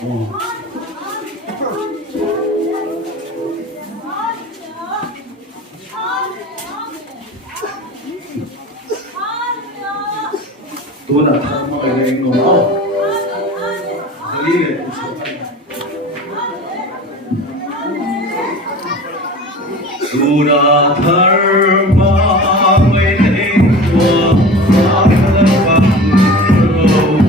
Tôi là thằng mọi người ngủ không? Đi dù đã thở mà mấy đêm qua đã thở bằng râu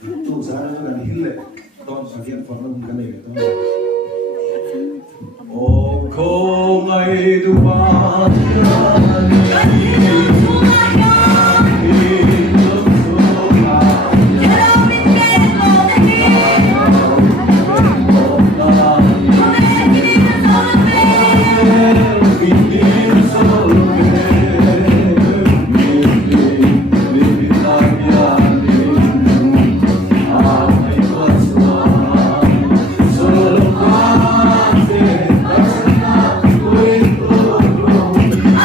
Tu sana kan hille ton sakian fornum kan ya ton. O ko ngai du ba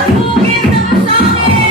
Chhawnghnihna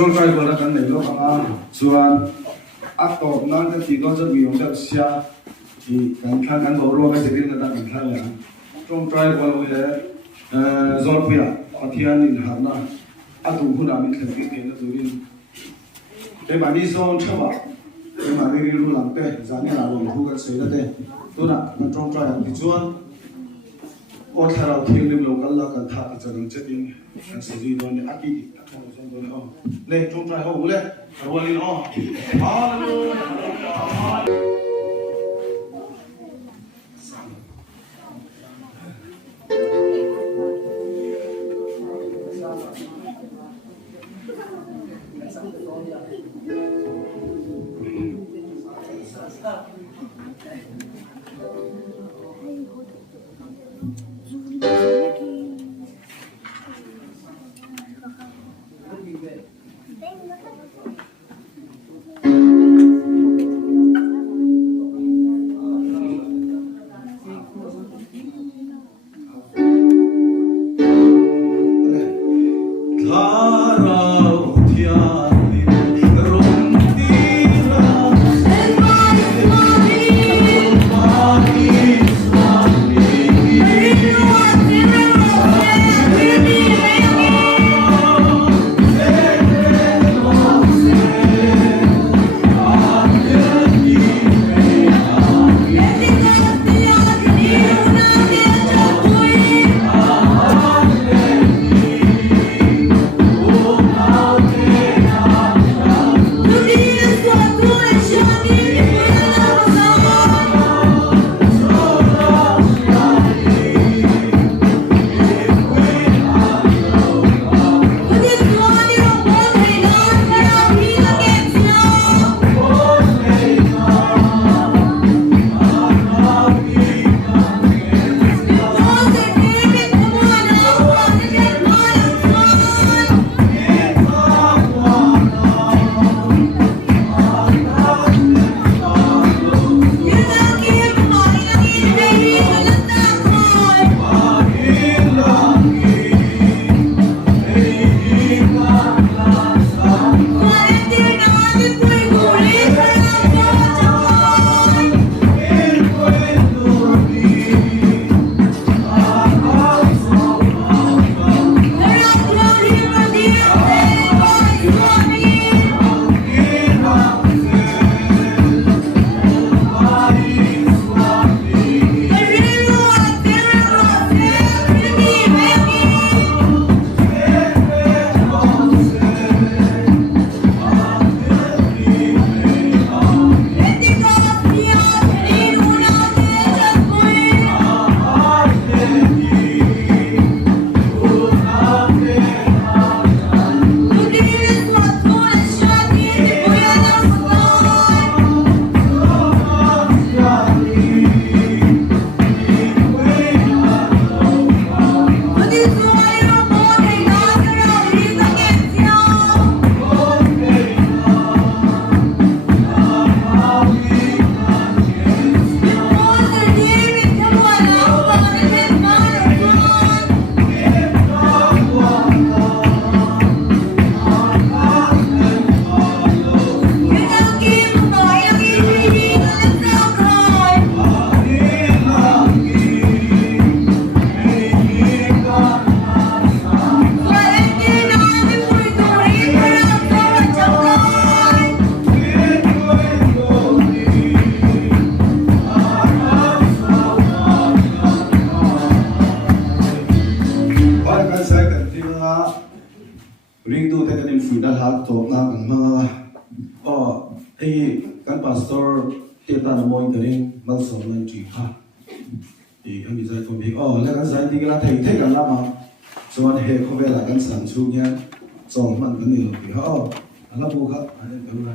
trong trai của nó cần này lúc mà chuan ác tổ năng cái gì đó cho bị ông được xia thì cần khăn cần bảo luôn cái gì đó cần khăn là trong trai của nó là Zawlpui à thiên in hạt na ác tổ hôn làm mình thấy cái nó rồi cái bản đi son chưa bảo cái mà đi luôn làm cái giá như là luôn thu cái sấy đó đấy tôi là trong trai thì chuan ô thayเราเที่ยงเรื่องเรากันละกันท่าจะนั่งเจ็ดยังสิ่งที่โดนเนี่ยอากิตักของเราโดนอ๋อเล่จงใจโอ้เล่รวยลินอ๋อฮาเลลูยาkan pastor tieta na moi tering mal som lan chi ha thì kan bi zai ko bi la kan zai ti la thei thei kan la ma chuan he kho ve la kan san chu nya chong man kan ni lo bi ha ala bu kha ane kan la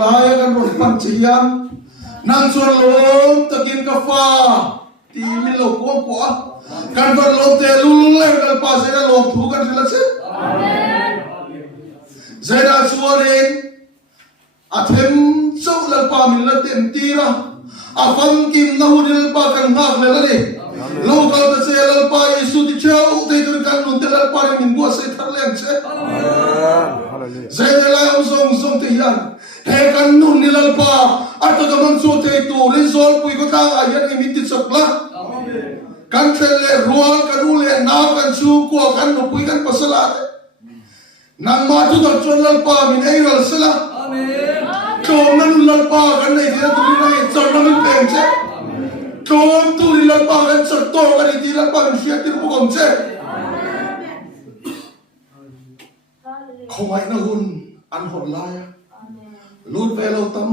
lai kan ron pan chiam nang son lom takin ka fa ti mi lo ko ko kan ron lom te lu le kal pa se lom thu kan sila se amen zaida suarin athem chau lal pa min la tem tira afang kim na hudil pa kan ngak le la ni lo kal ta se lal pa Yesu ti chau te tur kan nun te lal pa min bo se thar leng se amen zaida la song song te yan he kan nun ni lal pa ato ka man so te tu Zawlpui ko ta ayan imiti sakla kan le rual kan ule na kan su ko kan no pui kan pasala nang ma tu dor chon lal pa min ei ral sala amen chom nan lal pa kan nei dia tu ni chon na min pem che chom tu lal pa kan chot to kan ti lal pa kan fiat ti bu kom che không ai na hun an hot lai lut velo tam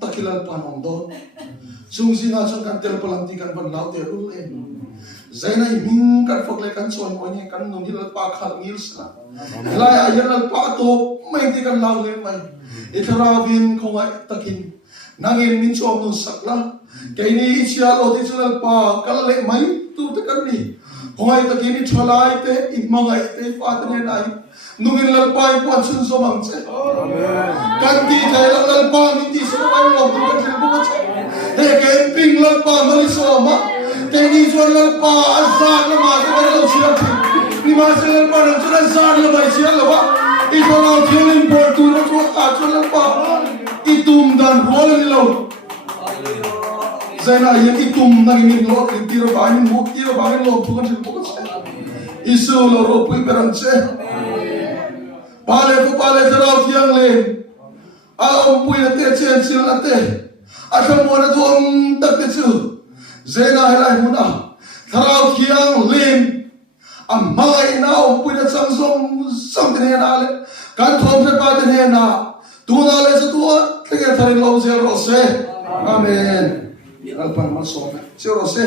takilal pa nong don sung singa chon kan tel palam ti kan ban lau te ul em zaina hing kan fok le kan chon mo ni kan no hilal pa khal ngil sa lai ayan pa to mai ti kan lau le mai ithara win không ai takin nangin min chom no sakla kai ni chia lo ti chulal pa kal le mai tu te kan ni không ai takin ni tholai te imangai te pa te nai nungin lal pa ipon sun so mang che amen kan ti thai lal pa min ti so mai lo tu kan thil bu ko che he kai ping lal pa mali so ma te ni so lal pa azar la ma ke lo chia ni ma se lal pa na chura azar la mai chia la ba I so lo thil import tu na so ta so lal pa I tum dan rol ni lo zaina ye I tum na ni lo ti ro ba ni mu ti ro ba ni lo tu kan thil bu ko che isu lo ro pui beran che pale fu pale zarau tiang le om pui na te chen sil na te atham mo na thom tak te chu zena helai huna tharau tiang lim amai na om pui na sang som te na le kan thom se pa te na tu na le sa tu te ke tharin lo se ro se amen alpan ma so se ro se